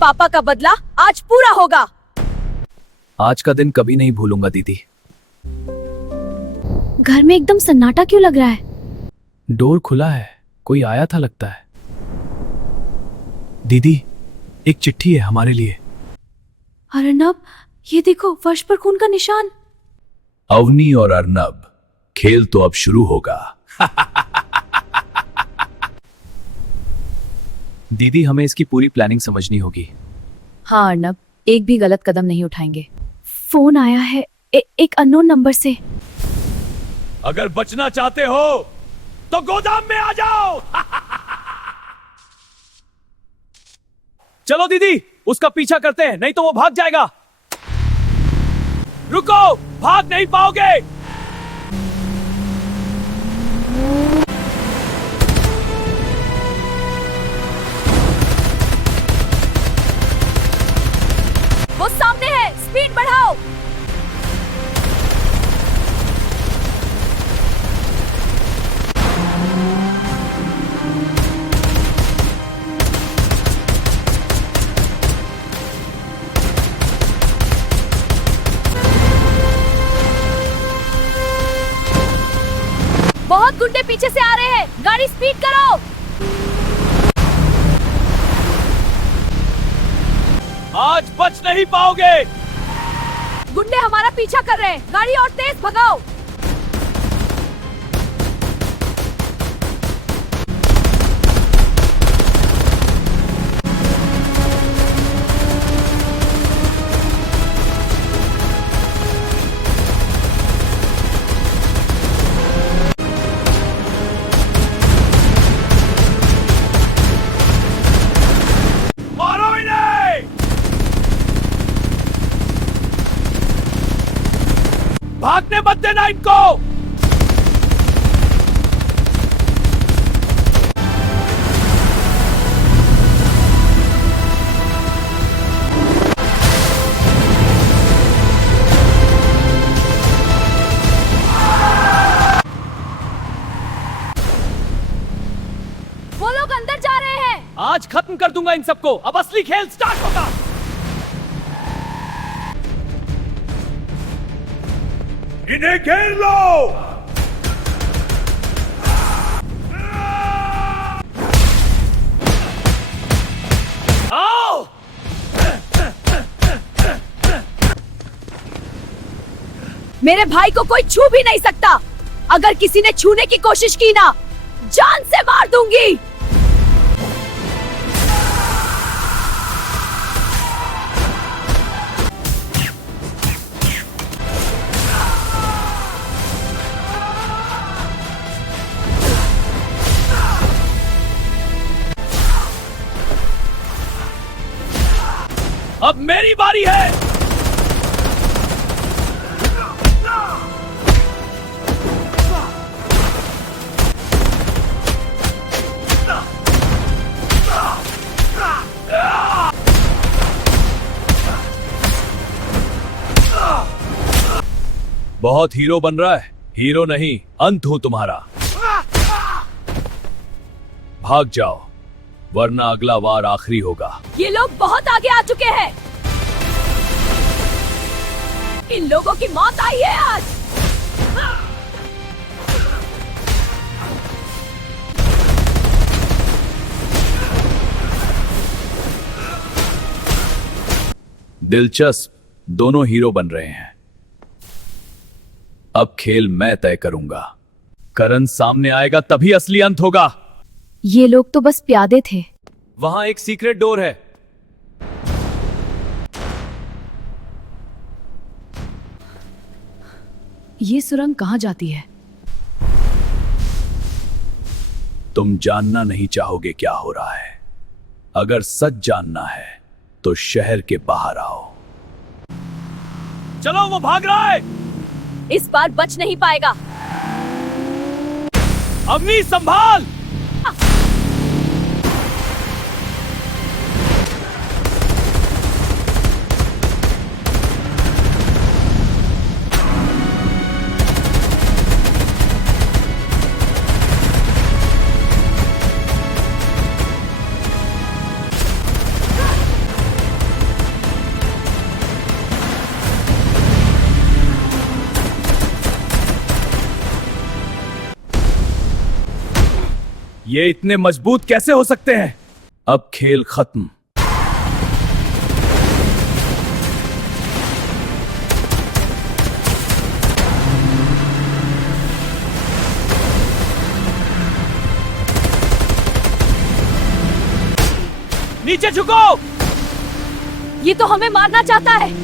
पापा का बदला आज पूरा होगा। आज का दिन कभी नहीं भूलूंगा दीदी। घर में एकदम सन्नाटा क्यों लग रहा है? डोर खुला है, कोई आया था लगता है। दीदी, एक चिट्ठी है हमारे लिए। अर्नब, ये देखो फर्श पर खून का निशान। अवनी और अर्नब, खेल तो अब शुरू होगा। दीदी, हमें इसकी पूरी प्लानिंग समझनी होगी। हाँ अर्नब, एक भी गलत कदम नहीं उठाएंगे। फोन आया है एक अननोन नंबर से। अगर बचना चाहते हो तो गोदाम में आ जाओ। चलो दीदी, उसका पीछा करते हैं, नहीं तो वो भाग जाएगा। रुको, भाग नहीं पाओगे। वो सामने है, स्पीड बढ़ाओ। बहुत गुंडे पीछे से आ रहे हैं, गाड़ी स्पीड करो। आज बच नहीं पाओगे। गुंडे हमारा पीछा कर रहे हैं, गाड़ी और तेज भगाओ। मारो इन्हें। भागने मत देना इनको। वो लोग अंदर जा रहे हैं। आज खत्म कर दूंगा इन सबको। अब असली खेल स्टार्ट होगा। इन्हें घेर लो। आओ। मेरे भाई को कोई छू भी नहीं सकता। अगर किसी ने छूने की कोशिश की ना, जान से मार दूंगी। अब मेरी बारी है। बहुत हीरो बन रहा है। हीरो नहीं, अंत हूं तुम्हारा। भाग जाओ, वरना अगला वार आखिरी होगा। ये लोग बहुत आगे आ चुके हैं। इन लोगों की मौत आई है आज। दिलचस्प, दोनों हीरो बन रहे हैं। अब खेल मैं तय करूंगा। करण सामने आएगा तभी असली अंत होगा। ये लोग तो बस प्यादे थे। वहां एक सीक्रेट डोर है। ये सुरंग कहाँ जाती है? तुम जानना नहीं चाहोगे क्या हो रहा है। अगर सच जानना है तो शहर के बाहर आओ। चलो, वो भाग रहा है। इस बार बच नहीं पाएगा। अवनी, संभाल। ये इतने मजबूत कैसे हो सकते हैं? अब खेल खत्म। नीचे झुको। ये तो हमें मारना चाहता है।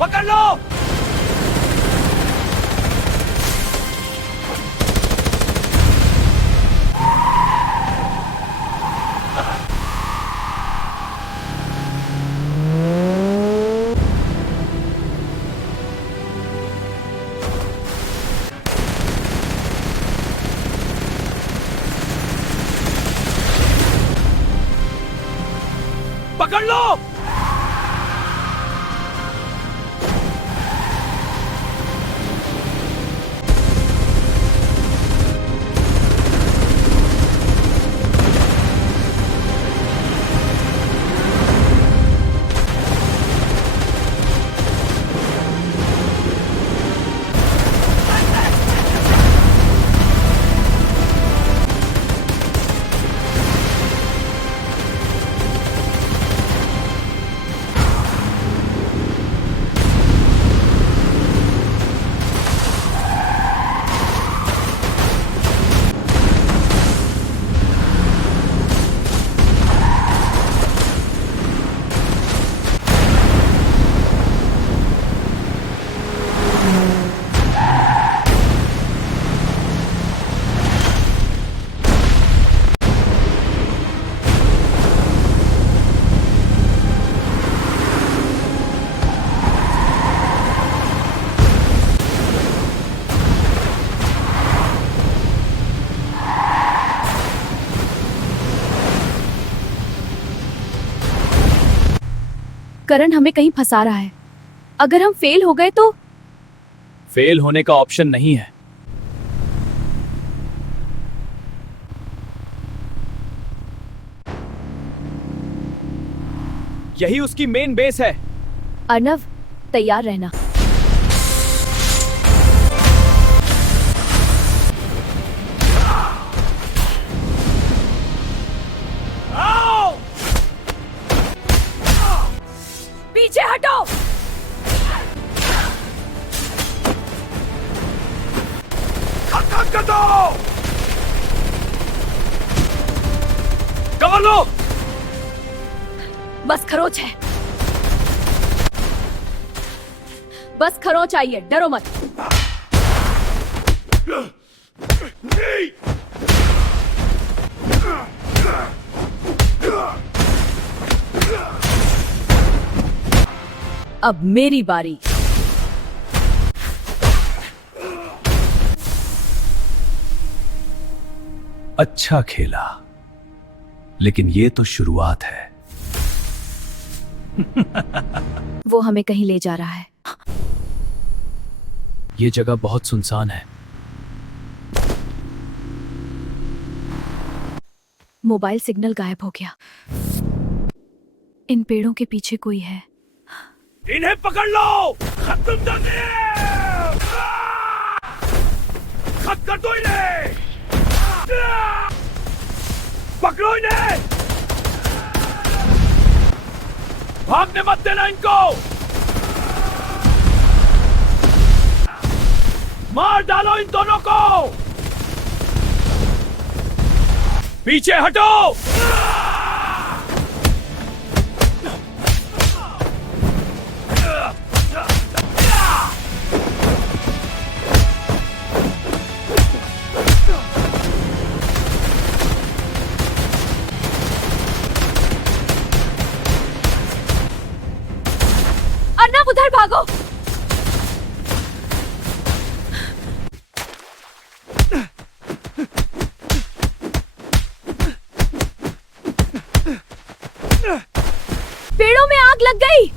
पकड़ लो। पकड़ लो। करण हमें कहीं फंसा रहा है। अगर हम फेल हो गए तो? फेल होने का ऑप्शन नहीं है। यही उसकी मेन बेस है। अर्नव, तैयार रहना। पीछे हटो। खत्म कर दो। कवर लो। बस खरोच है। बस खरोच आई है, डरो मत। अब मेरी बारी। अच्छा खेला, लेकिन ये तो शुरुआत है। वो हमें कहीं ले जा रहा है। ये जगह बहुत सुनसान है। मोबाइल सिग्नल गायब हो गया। इन पेड़ों के पीछे कोई है। इन्हें पकड़ लो। खत्म कर दे। खत्म कर दो इन्हें। पकड़ो इन्हें। भागने मत देना इनको। मार डालो इन दोनों को। पीछे हटो। अर्नव, उधर भागो। लग गई।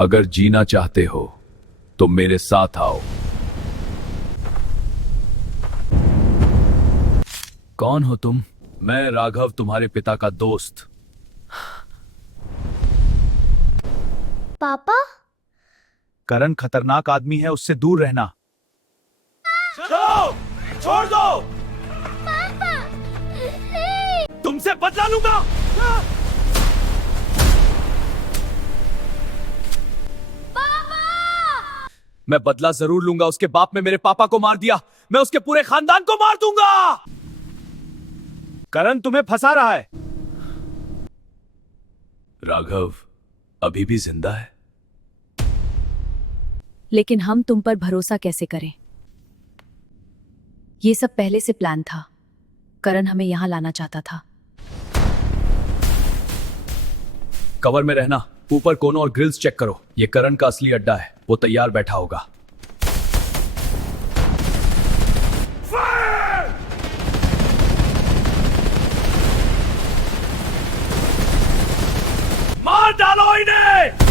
अगर जीना चाहते हो तो मेरे साथ आओ। कौन हो तुम? मैं राघव, तुम्हारे पिता का दोस्त। पापा, करण खतरनाक आदमी है, उससे दूर रहना। छोड़ दो। तुमसे बदला लूंगा। मैं बदला जरूर लूंगा। उसके बाप ने मेरे पापा को मार दिया, मैं उसके पूरे खानदान को मार दूंगा। करण तुम्हें फंसा रहा है। राघव अभी भी जिंदा है। लेकिन हम तुम पर भरोसा कैसे करें? ये सब पहले से प्लान था। करण हमें यहां लाना चाहता था। कवर में रहना। ऊपर कोनों और ग्रिल्स चेक करो। ये करण का असली अड्डा है, वो तैयार बैठा होगा। मार डालो इन्हें।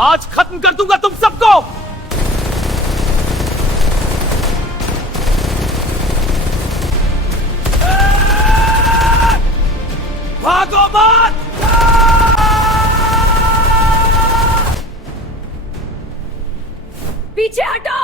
आज खत्म कर दूंगा तुम सबको। भागो मत। पीछे हटो।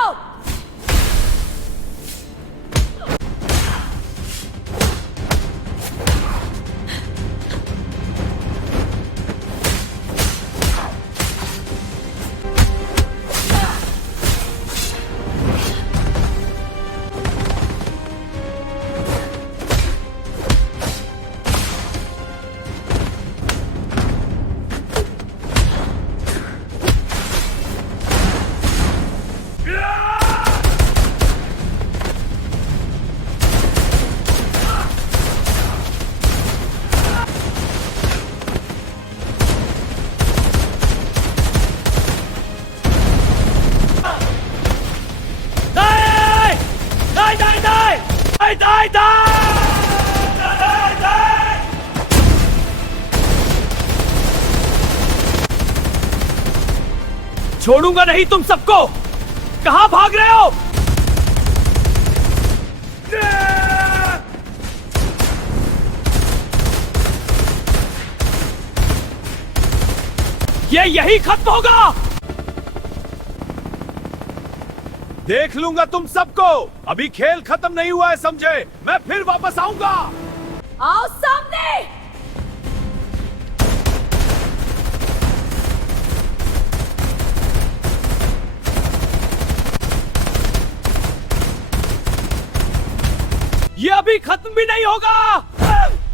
छोड़ूंगा नहीं तुम सबको। कहां भाग रहे हो? ये यही खत्म होगा। देख लूंगा तुम सबको। अभी खेल खत्म नहीं हुआ है, समझे? मैं फिर वापस आऊंगा। आओ सामने। ये अभी खत्म भी नहीं होगा।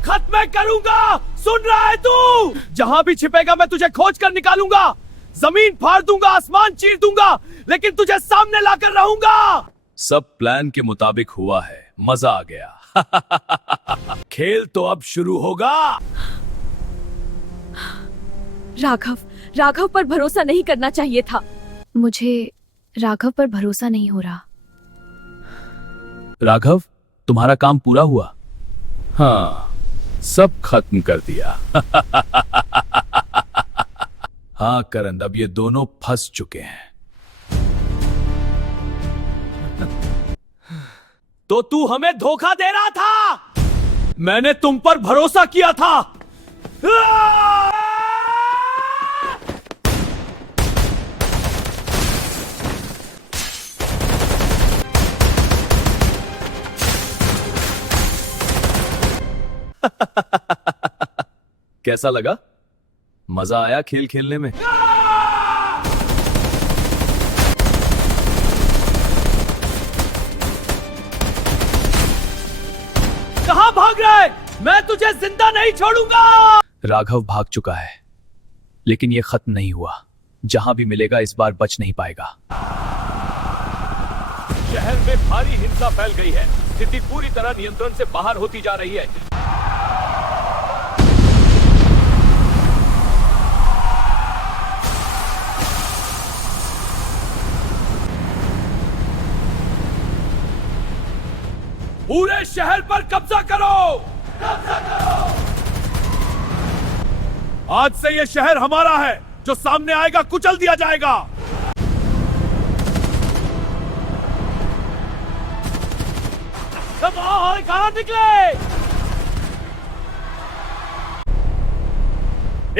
खत्म मैं करूंगा। सुन रहा है तू? जहां भी छिपेगा मैं तुझे खोज कर निकालूंगा। जमीन फाड़ दूंगा, आसमान चीर दूंगा, लेकिन तुझे सामने लाकर रहूंगा। सब प्लान के मुताबिक हुआ है। मजा आ गया। खेल तो अब शुरू होगा। राघव पर भरोसा नहीं करना चाहिए था। मुझे राघव पर भरोसा नहीं हो रहा। राघव, तुम्हारा काम पूरा हुआ। हाँ, सब खत्म कर दिया। हाँ करण, अब ये दोनों फंस चुके हैं। तो तू हमें धोखा दे रहा था। मैंने तुम पर भरोसा किया था। कैसा लगा? मजा आया खेल खेलने में? कहां भाग रहा है? मैं तुझे जिंदा नहीं छोड़ूंगा। राघव भाग चुका है, लेकिन यह खत्म नहीं हुआ। जहां भी मिलेगा इस बार बच नहीं पाएगा। शहर में भारी हिंसा फैल गई है। स्थिति पूरी तरह नियंत्रण से बाहर होती जा रही है। पूरे शहर पर कब्जा करो। आज से यह शहर हमारा है, जो सामने आएगा कुचल दिया जाएगा। कहां निकले?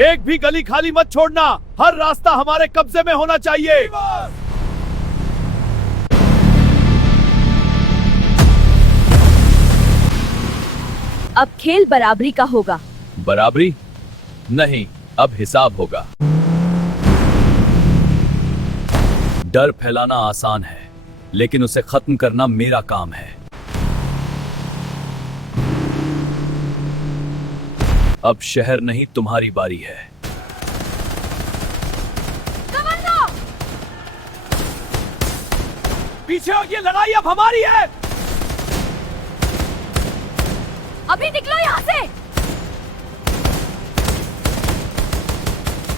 एक भी गली खाली मत छोड़ना, हर रास्ता हमारे कब्जे में होना चाहिए। अब खेल बराबरी का होगा। बराबरी नहीं, अब हिसाब होगा। डर फैलाना आसान है, लेकिन उसे खत्म करना मेरा काम है। अब शहर नहीं, तुम्हारी बारी है। पीछे हो, ये लड़ाई अब हमारी है। अभी निकलो यहाँ से।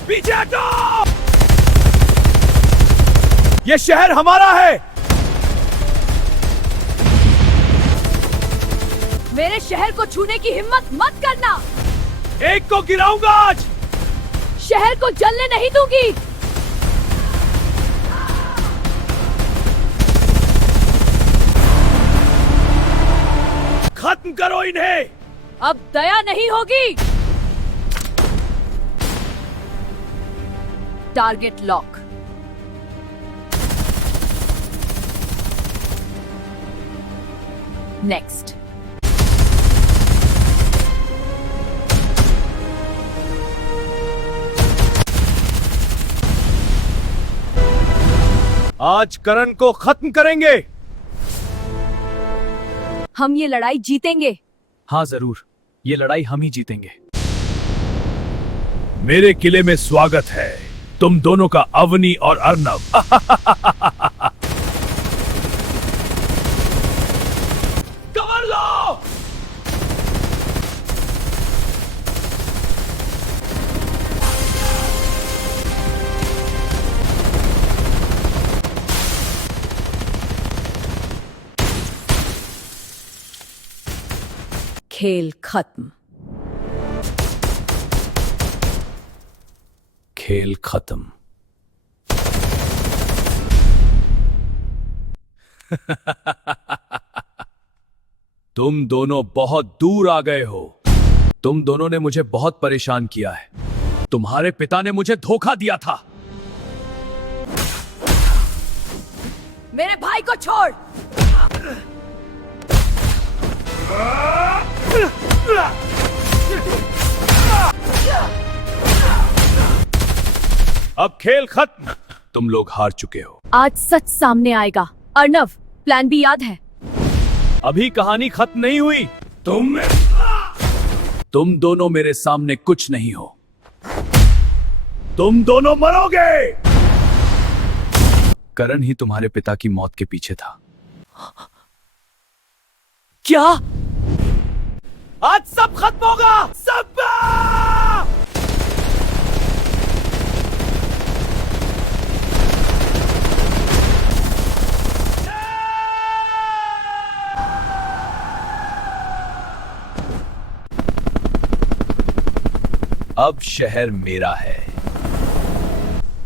पीछे हटो। ये शहर हमारा है। मेरे शहर को छूने की हिम्मत मत करना। एक को गिराऊंगा आज। शहर को जलने नहीं दूंगी। खत्म करो इन्हें। अब दया नहीं होगी। Target lock. नेक्स्ट। आज करण को खत्म करेंगे। हम ये लड़ाई जीतेंगे। हाँ जरूर, ये लड़ाई हम ही जीतेंगे। मेरे किले में स्वागत है तुम दोनों का, अवनी और अर्नव। कवर लो। खेल खत्म। खेल खत्म। तुम दोनों बहुत दूर आ गए हो। तुम दोनों ने मुझे बहुत परेशान किया है। तुम्हारे पिता ने मुझे धोखा दिया था। मेरे भाई को छोड़। अब खेल खत्म। तुम लोग हार चुके हो। आज सच सामने आएगा। अर्नव, प्लान बी याद है? अभी कहानी खत्म नहीं हुई। तुम दोनों मेरे सामने कुछ नहीं हो। तुम दोनों मरोगे। करण ही तुम्हारे पिता की मौत के पीछे था। क्या? आज सब खत्म होगा। सब। अब शहर मेरा है।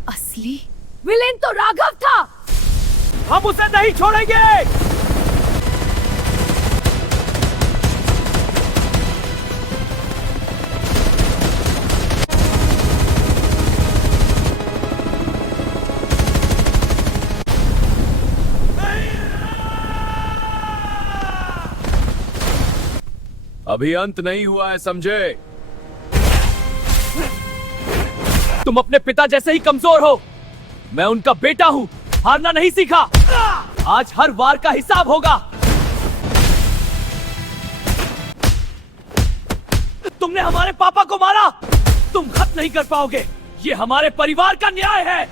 असली विलेन तो राघव था। हम उसे नहीं छोड़ेंगे। अभी अंत नहीं हुआ है, समझे? तुम अपने पिता जैसे ही कमजोर हो। मैं उनका बेटा हूं, हारना नहीं सीखा। आज हर वार का हिसाब होगा। तुमने हमारे पापा को मारा, तुम खत्म नहीं कर पाओगे। ये हमारे परिवार का न्याय है।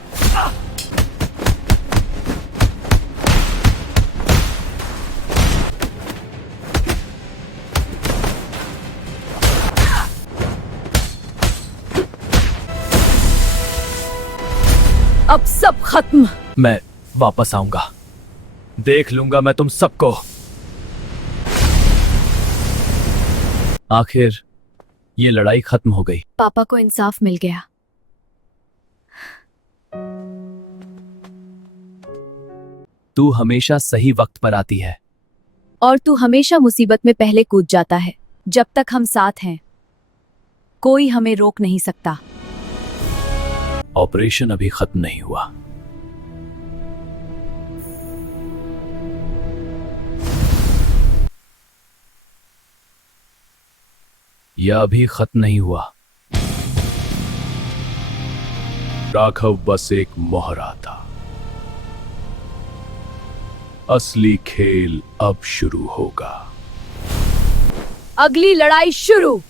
अब सब खत्म। मैं वापस आऊंगा, देख लूंगा मैं तुम सबको। आखिर ये लड़ाई खत्म हो गई। पापा को इंसाफ मिल गया। तू हमेशा सही वक्त पर आती है। और तू हमेशा मुसीबत में पहले कूद जाता है। जब तक हम साथ हैं कोई हमें रोक नहीं सकता। ऑपरेशन अभी खत्म नहीं हुआ। यह अभी खत्म नहीं हुआ। राघव बस एक मोहरा था। असली खेल अब शुरू होगा। अगली लड़ाई शुरू।